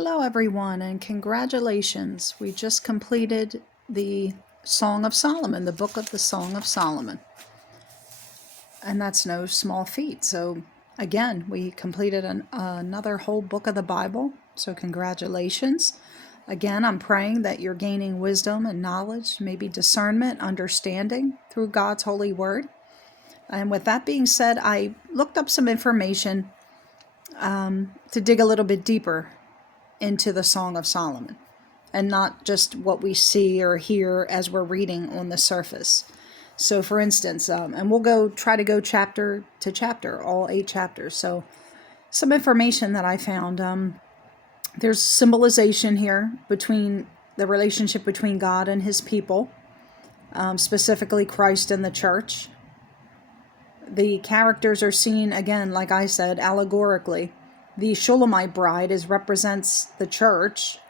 Hello everyone, and congratulations. We just completed the Song of Solomon, the book of the Song of Solomon. And that's no small feat. So again, we completed another whole book of the Bible. So congratulations. Again, I'm praying that you're gaining wisdom and knowledge, maybe discernment, understanding through God's holy word. And with that being said, I looked up some information to dig a little bit deeper into the Song of Solomon, and not just what we see or hear as we're reading on the surface. So for instance, and we'll try to go chapter to chapter, all 8 chapters. So some information that I found, there's symbolization here between the relationship between God and his people, specifically Christ and the church. The characters are seen, again, like I said, allegorically. The Shulamite bride represents the church,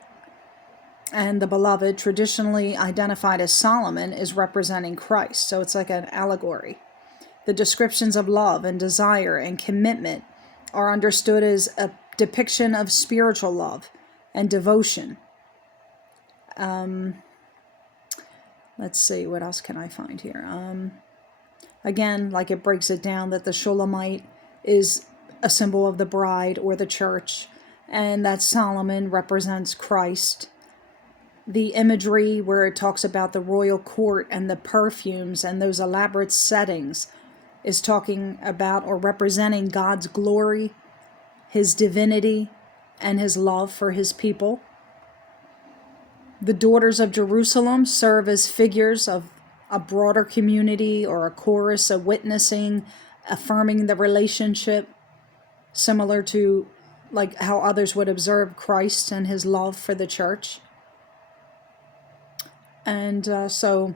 and the beloved, traditionally identified as Solomon, is representing Christ. So it's like an allegory. The descriptions of love and desire and commitment are understood as a depiction of spiritual love and devotion. Let's see, what else can I find here? Again, like it breaks it down that the Shulamite is a symbol of the bride or the church, and that Solomon represents Christ. The imagery where it talks about the royal court and the perfumes and those elaborate settings is talking about or representing God's glory, his divinity, and his love for his people. The daughters of Jerusalem serve as figures of a broader community or a chorus of witnessing, affirming the relationship, similar to like how others would observe Christ and his love for the church. And so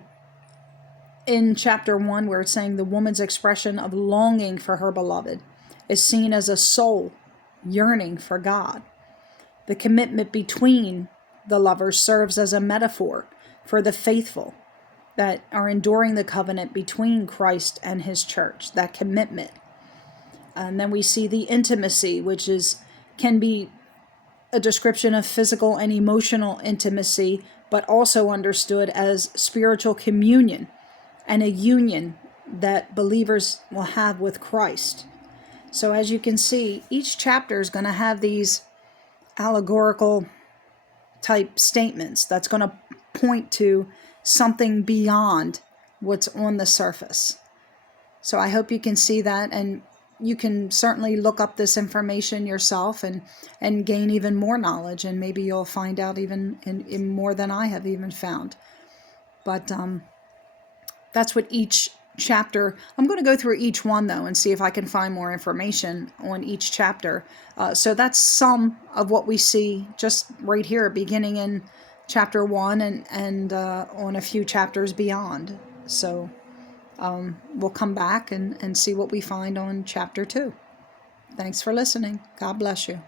in chapter 1, where it's saying the woman's expression of longing for her beloved is seen as a soul yearning for God. The commitment between the lovers serves as a metaphor for the faithful that are enduring the covenant between Christ and his church, that commitment. And then we see the intimacy, which can be a description of physical and emotional intimacy, but also understood as spiritual communion and a union that believers will have with Christ. So as you can see, each chapter is going to have these allegorical type statements that's going to point to something beyond what's on the surface. So I hope you can see that, and you can certainly look up this information yourself and gain even more knowledge, and maybe you'll find out even in more than I have even found. But that's what each chapter, I'm going to go through each one though and see if I can find more information on each chapter. So that's some of what we see just right here, beginning in chapter 1 and on a few chapters beyond. So we'll come back and see what we find on chapter 2. Thanks for listening. God bless you.